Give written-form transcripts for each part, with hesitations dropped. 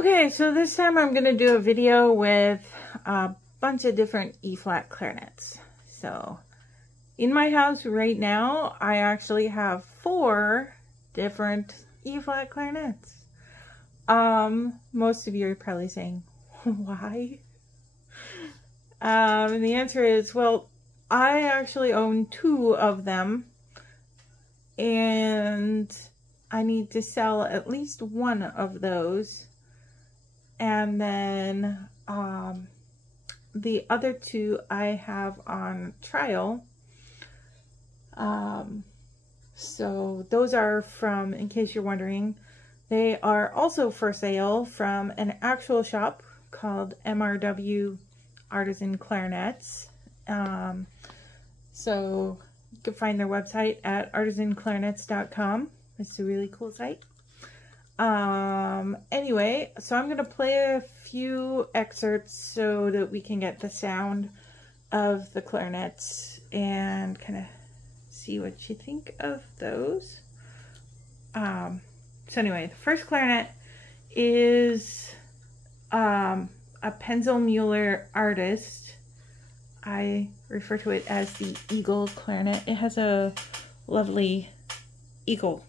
Okay, so this time I'm going to do a video with a bunch of different E-flat clarinets. So in my house right now, I actually have 4 different E-flat clarinets. Most of you are probably saying, why? And the answer is, well, I actually own 2 of them, and I need to sell at least 1 of those. And then the other 2 I have on trial. So those are from, in case you're wondering, they are also for sale from an actual shop called MRW Artisan Clarinets. So you can find their website at artisanclarinets.com. It's a really cool site. Anyway, so I'm going to play a few excerpts so that we can get the sound of the clarinets and kind of see what you think of those. So anyway, the first clarinet is a Penzel-Mueller Artist. I refer to it as the Eagle clarinet. It has a lovely eagle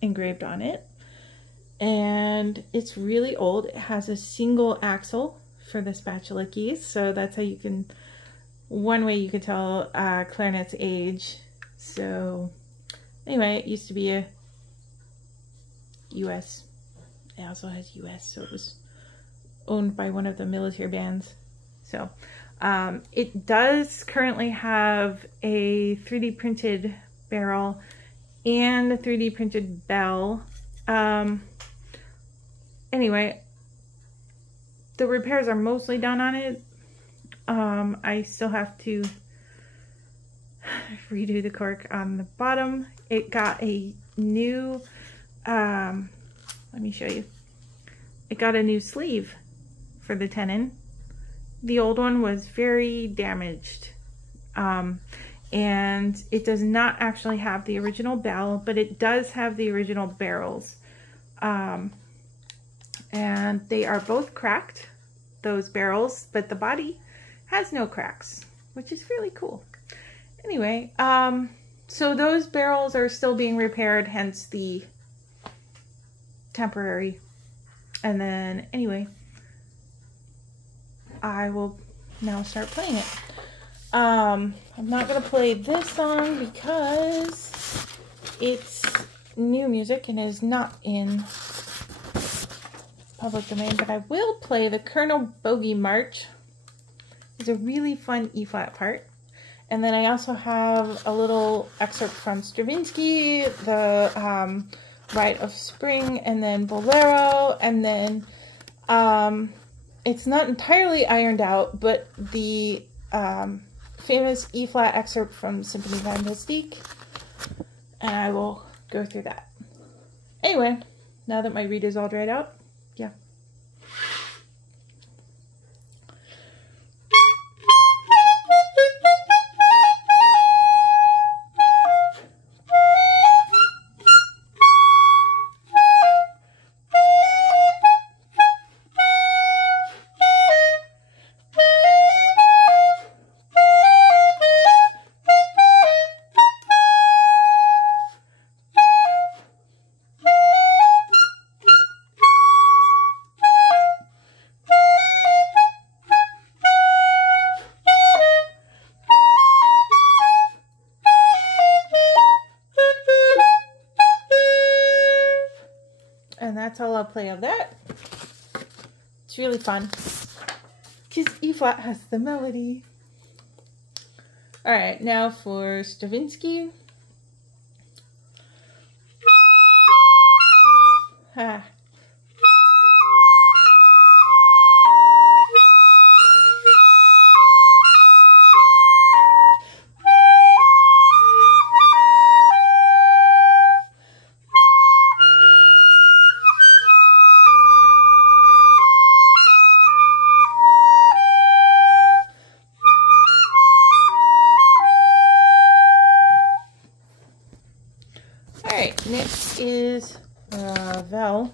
engraved on it, and it's really old. It has a single axle for the spatula keys, so that's how you can, one way you can tell clarinet's age. So anyway, it used to be a US. It also has US, so it was owned by one of the military bands. So it does currently have a 3D printed barrel and a 3D printed bell. Anyway, the repairs are mostly done on it. I still have to redo the cork on the bottom. It got a new, let me show you. It got a new sleeve for the tenon. The old one was very damaged. And it does not actually have the original bell, but it does have the original barrels. And they are both cracked, those barrels, but the body has no cracks, which is really cool. Anyway, so those barrels are still being repaired, hence the temporary. And then, anyway, I will now start playing it. I'm not going to play this song because it's new music and is not in public domain, but I will play the Colonel Bogey March. It's a really fun E-flat part. And then I also have a little excerpt from Stravinsky, the Rite of Spring, and then Bolero, and then it's not entirely ironed out, but the famous E-flat excerpt from Symphony Fantastique, and I will go through that. Anyway, now that my reed is all dried out, yeah. And that's all I'll play of that. It's really fun because E-flat has the melody. Alright, now for Stravinsky. Ha. Alright, next is Vel.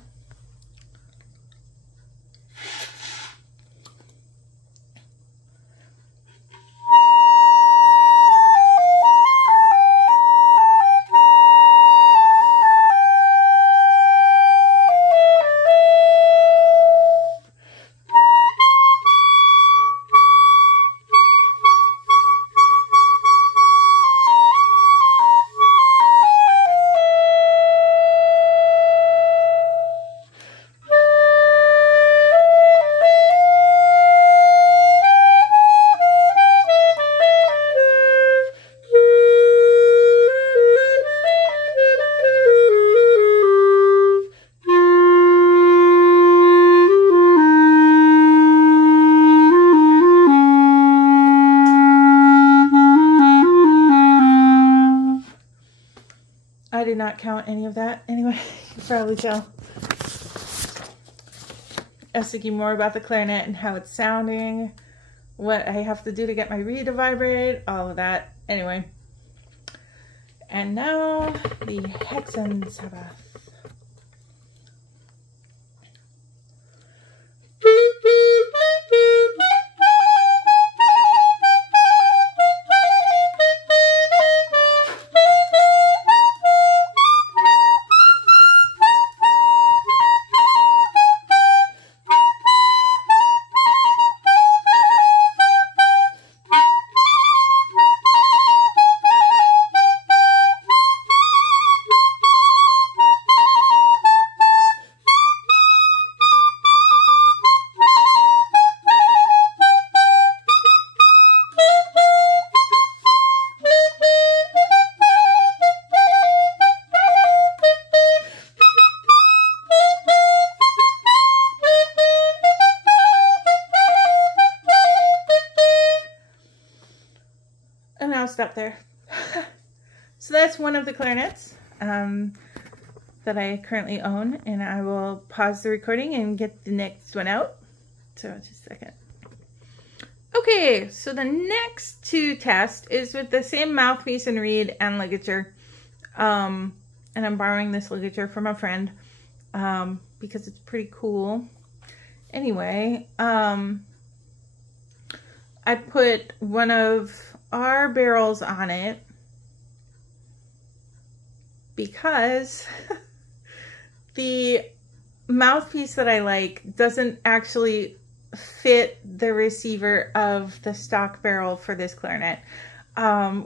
I did not count any of that. Anyway, you can probably tell. I was thinking more about the clarinet and how it's sounding, what I have to do to get my reed to vibrate, all of that. Anyway. And now the Hexen Sabbath. And I'll stop there. So that's one of the clarinets that I currently own, and I will pause the recording and get the next one out. So just a second. Okay, so the next to test is with the same mouthpiece and reed and ligature. And I'm borrowing this ligature from a friend because it's pretty cool. Anyway, I put one of our barrels on it because the mouthpiece that I like doesn't actually fit the receiver of the stock barrel for this clarinet,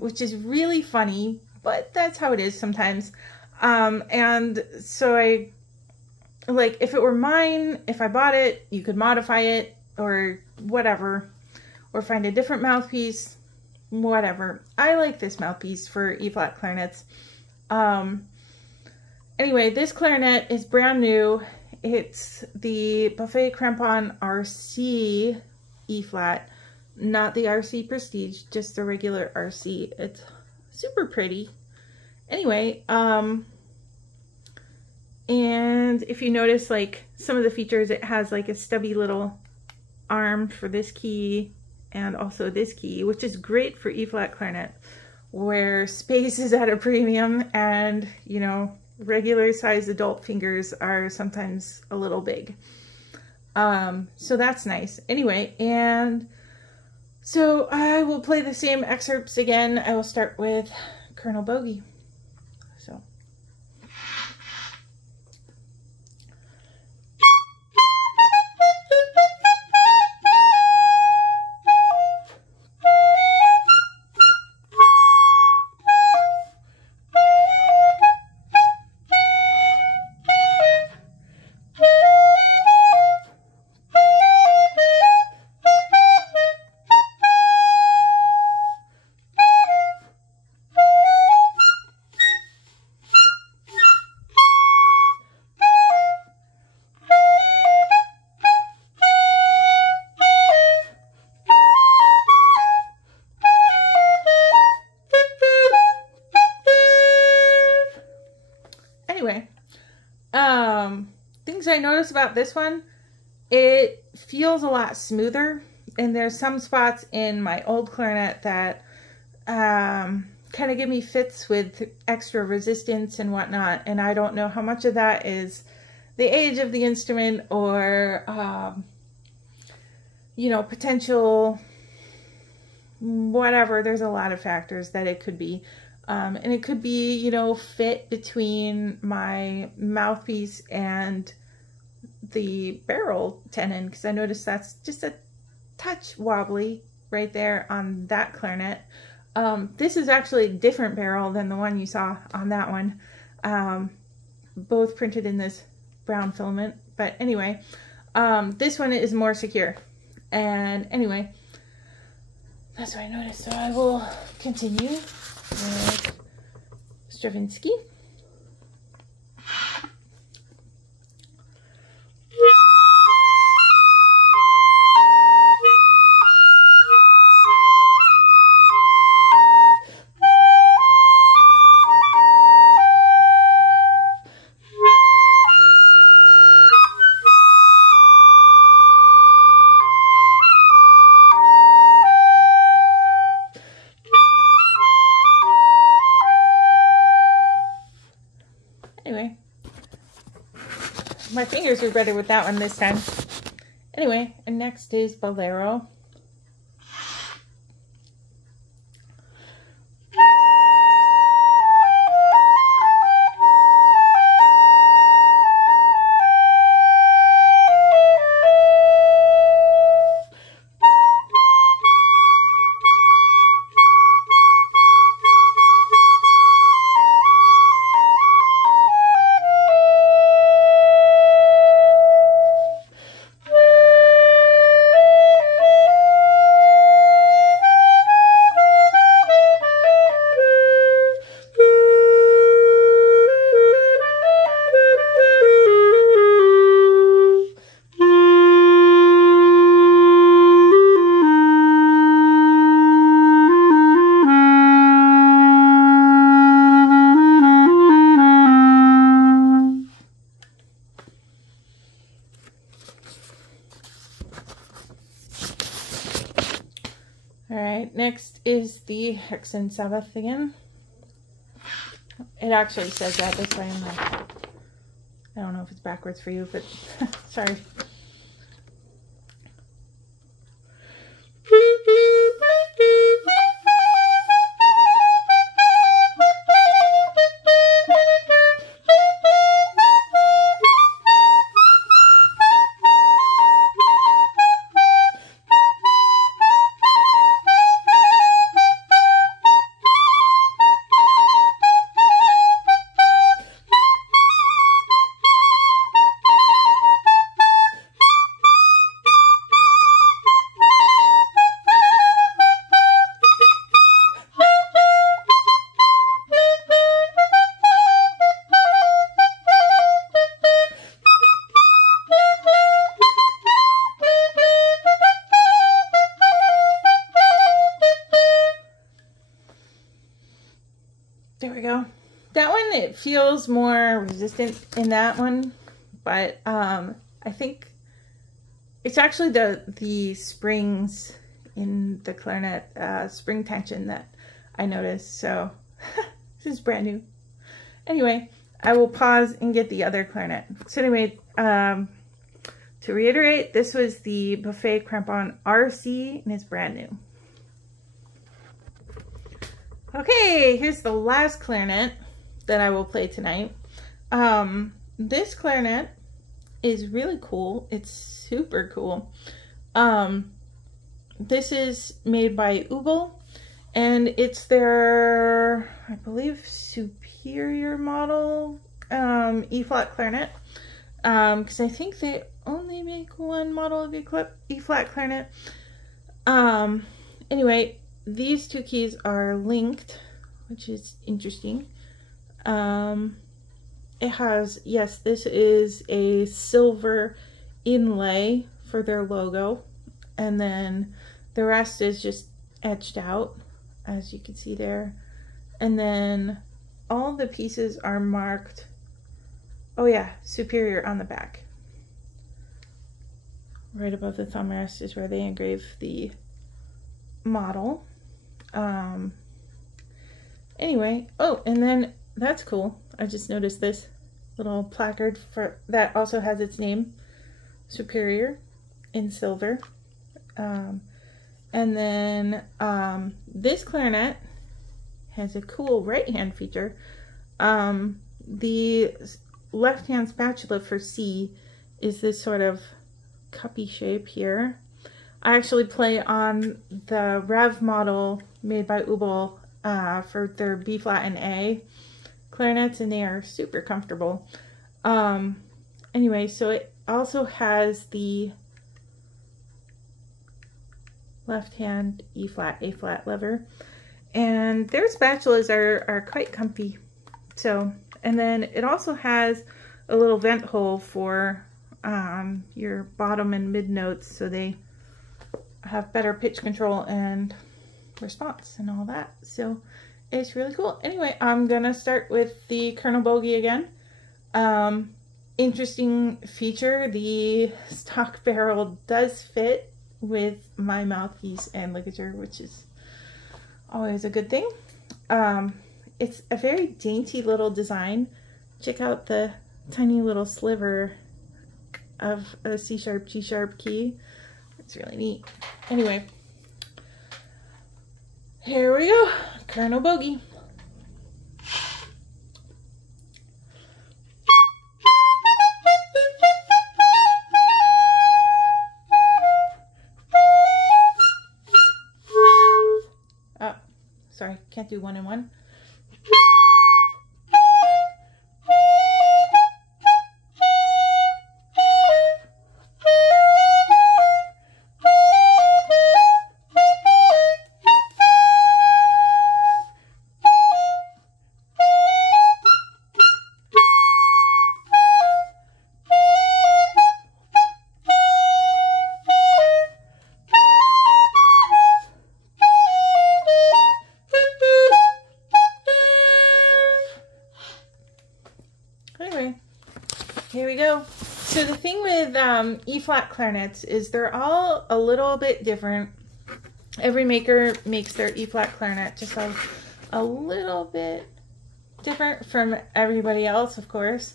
which is really funny, but that's how it is sometimes. And so I, like, if it were mine, if I bought it, you could modify it or whatever, or find a different mouthpiece, whatever. I like this mouthpiece for E-flat clarinets. Anyway, this clarinet is brand new. It's the Buffet-Crampon RC E-flat, not the RC Prestige, just the regular RC. It's super pretty. Anyway, and if you notice, like, some of the features, it has like a stubby little arm for this key and also this key, which is great for E-flat clarinet, where space is at a premium and, you know, regular sized adult fingers are sometimes a little big. So that's nice. Anyway, and so I will play the same excerpts again. I will start with Colonel Bogey. So. Anyway, things I noticed about this one, it feels a lot smoother, and there's some spots in my old clarinet that kind of give me fits with extra resistance and whatnot. And I don't know how much of that is the age of the instrument or, you know, potential, whatever. There's a lot of factors that it could be. And it could be, you know, fit between my mouthpiece and the barrel tenon, because I noticed that's just a touch wobbly right there on that clarinet. This is actually a different barrel than the one you saw on that one. Both printed in this brown filament, but anyway, this one is more secure. And anyway, that's what I noticed. So I will continue with Stravinsky. Anyway, my fingers are better with that one this time. Anyway, and next is Bolero. Alright, next is the Witches Sabbath again. It actually says that this way. I'm like, I don't know if it's backwards for you, but sorry. There we go. That one, it feels more resistant in that one, but I think it's actually the springs in the clarinet, spring tension that I noticed. So this is brand new. Anyway, I will pause and get the other clarinet. So anyway, to reiterate, this was the Buffet-Crampon RC and it's brand new. Okay, here's the last clarinet that I will play tonight. This clarinet is really cool. It's super cool. This is made by Uebel, and it's their, I believe, Superior model E-flat clarinet. Because I think they only make one model of E-flat clarinet. Anyway, these two keys are linked, which is interesting. It has, yes, this is a silver inlay for their logo, and then the rest is just etched out, as you can see there. And then all the pieces are marked, oh yeah, Superior on the back. Right above the thumb rest is where they engrave the model. Anyway, oh, and then that's cool. I just noticed this little placard for that also has its name, Superior, in silver. And then this clarinet has a cool right hand feature. The left hand spatula for C is this sort of cuppy shape here. I actually play on the Rev model made by Uebel for their B flat and A clarinets, and they are super comfortable. Anyway, so it also has the left hand E flat, A flat lever, and their spatulas are quite comfy. So, and then it also has a little vent hole for your bottom and mid notes, so they have better pitch control and response and all that. So it's really cool. Anyway, I'm gonna start with the Colonel Bogey again. Interesting feature, the stock barrel does fit with my mouthpiece and ligature, which is always a good thing. It's a very dainty little design. Check out the tiny little sliver of a C sharp, G sharp key. It's really neat. Anyway, here we go, Colonel Bogey. Oh, sorry, can't do one and one. Anyway, here we go. So the thing with E-flat clarinets is they're all a little bit different. Every maker makes their E-flat clarinet just a little bit different from everybody else, of course.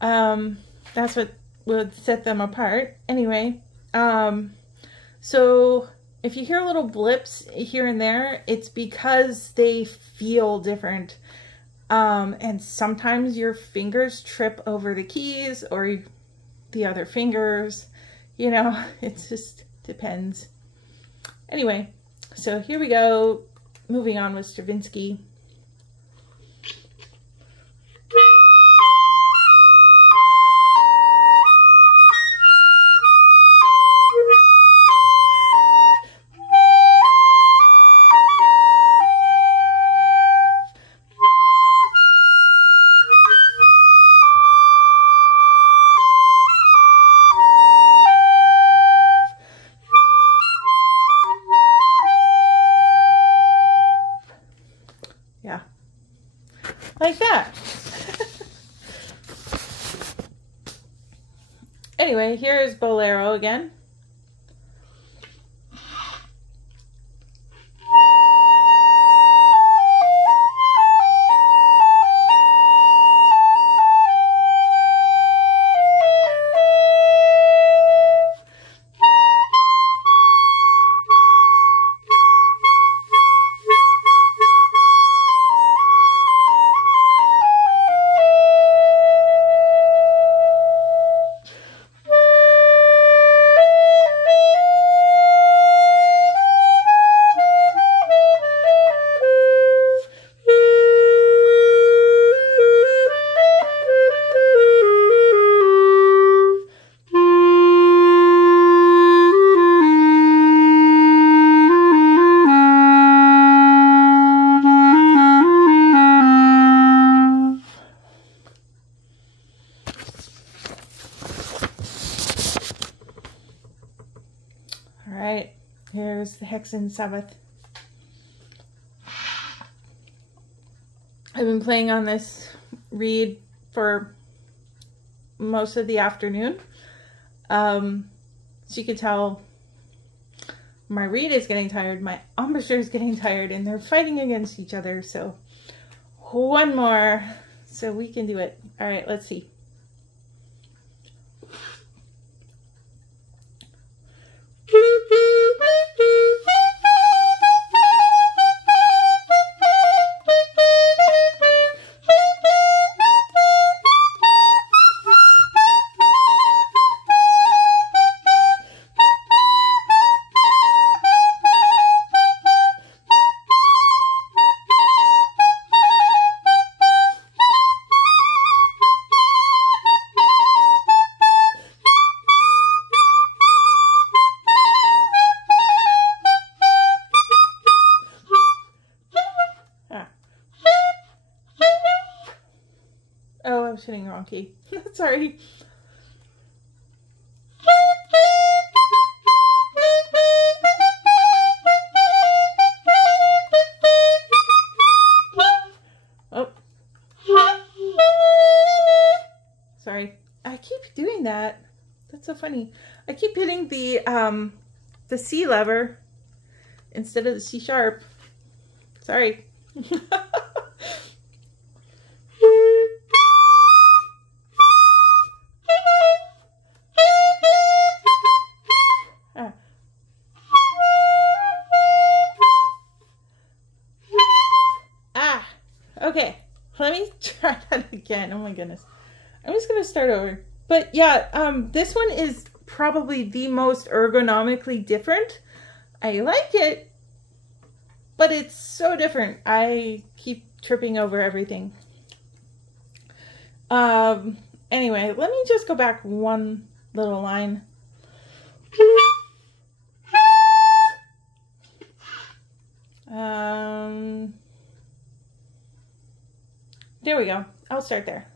That's what would set them apart. Anyway, so if you hear little blips here and there, it's because they feel different. And sometimes your fingers trip over the keys or the other fingers, you know, it just depends. Anyway, so here we go, moving on with Stravinsky. Yeah, like that. Anyway, here's Bolero again. Alright, here's the Hexen Sabbath. I've been playing on this reed for most of the afternoon. So you can tell my reed is getting tired, my embouchure is getting tired, and they're fighting against each other. So one more so we can do it. All right, let's see. Oh, I was hitting the wrong key. Sorry. Oh. Sorry. I keep doing that. That's so funny. I keep hitting the C lever instead of the C sharp. Sorry. Okay, let me try that again. Oh my goodness. I'm just going to start over. But yeah, this one is probably the most ergonomically different. I like it, but it's so different. I keep tripping over everything. Anyway, let me just go back one little line. There we go. I'll start there.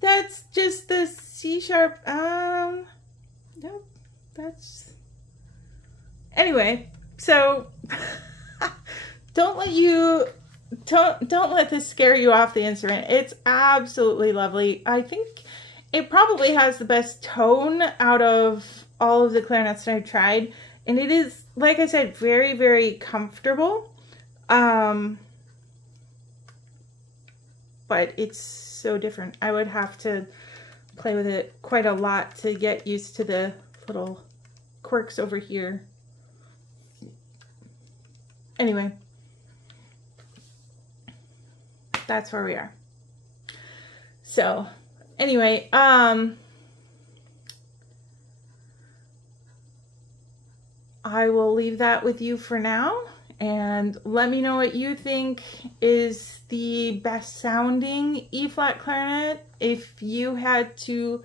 That's just the C sharp. No, that's anyway. So don't let this scare you off the instrument. It's absolutely lovely. I think it probably has the best tone out of all of the clarinets that I've tried, and it is, like I said, very, very comfortable. But it's so different. I would have to play with it quite a lot to get used to the little quirks over here. Anyway, that's where we are. So anyway, I will leave that with you for now, and let me know what you think is the best sounding E-flat clarinet. If you had to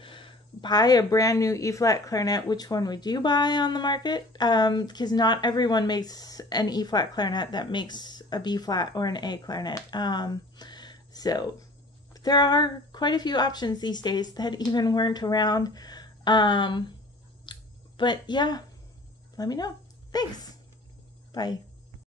buy a brand new E-flat clarinet, which one would you buy on the market? Because not everyone makes an E-flat clarinet that makes a B-flat or an A clarinet. So there are quite a few options these days that even weren't around. But yeah, let me know. Thanks. Bye.